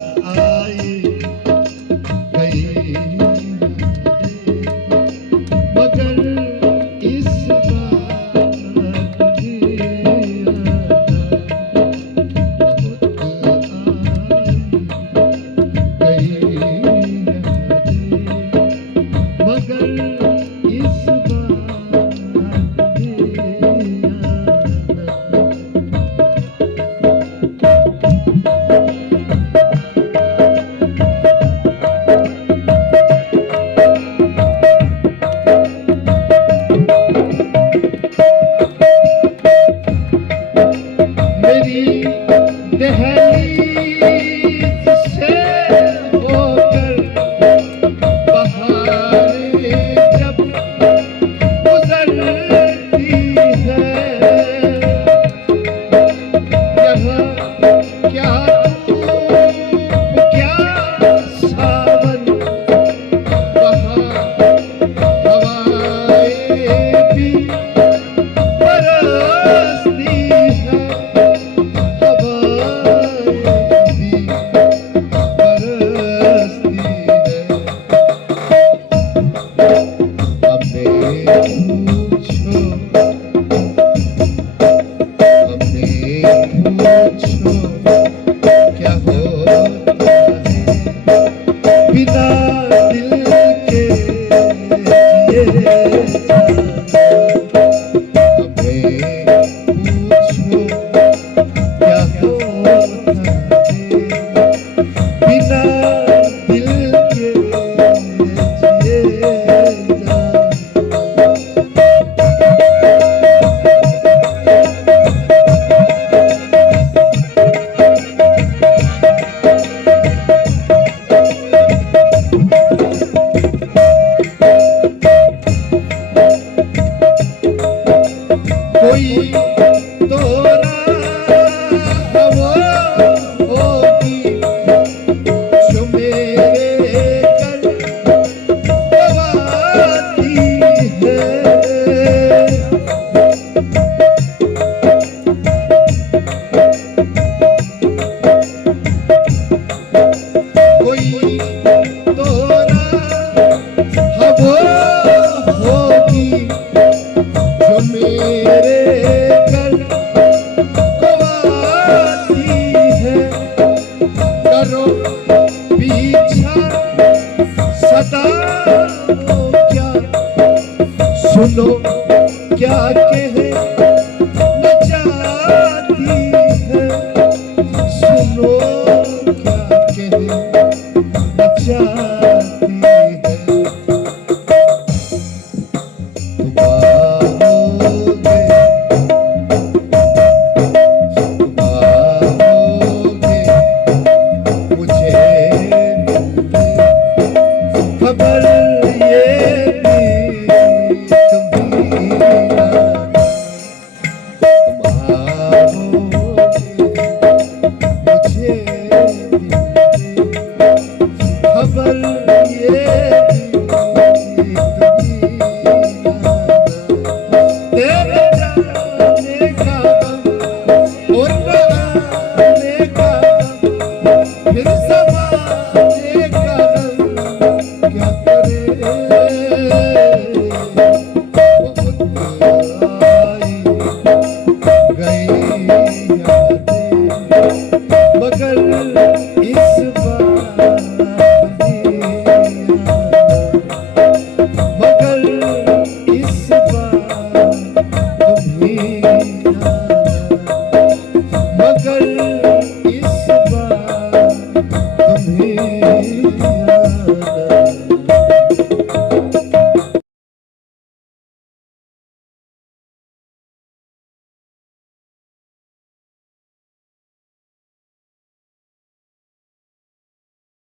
आए कहीं मगर इस बात की मगर इस बात की मेरी दहलीज से होकर बहारें जब गुजरती है यहाँ क्या धूप क्या सावन वहाँ हवाएं भी बरसती है क्या होता है बिना दिल के जिए जाना हमें पूछो क्या होता है बिना दिल के जिए जाना कोई तो राह वो होगी जो मेरे कर गवाती है कोई तो राह वो होगी जो मेरे कर गवाती है करो पीछा सदा क्या सुनो क्या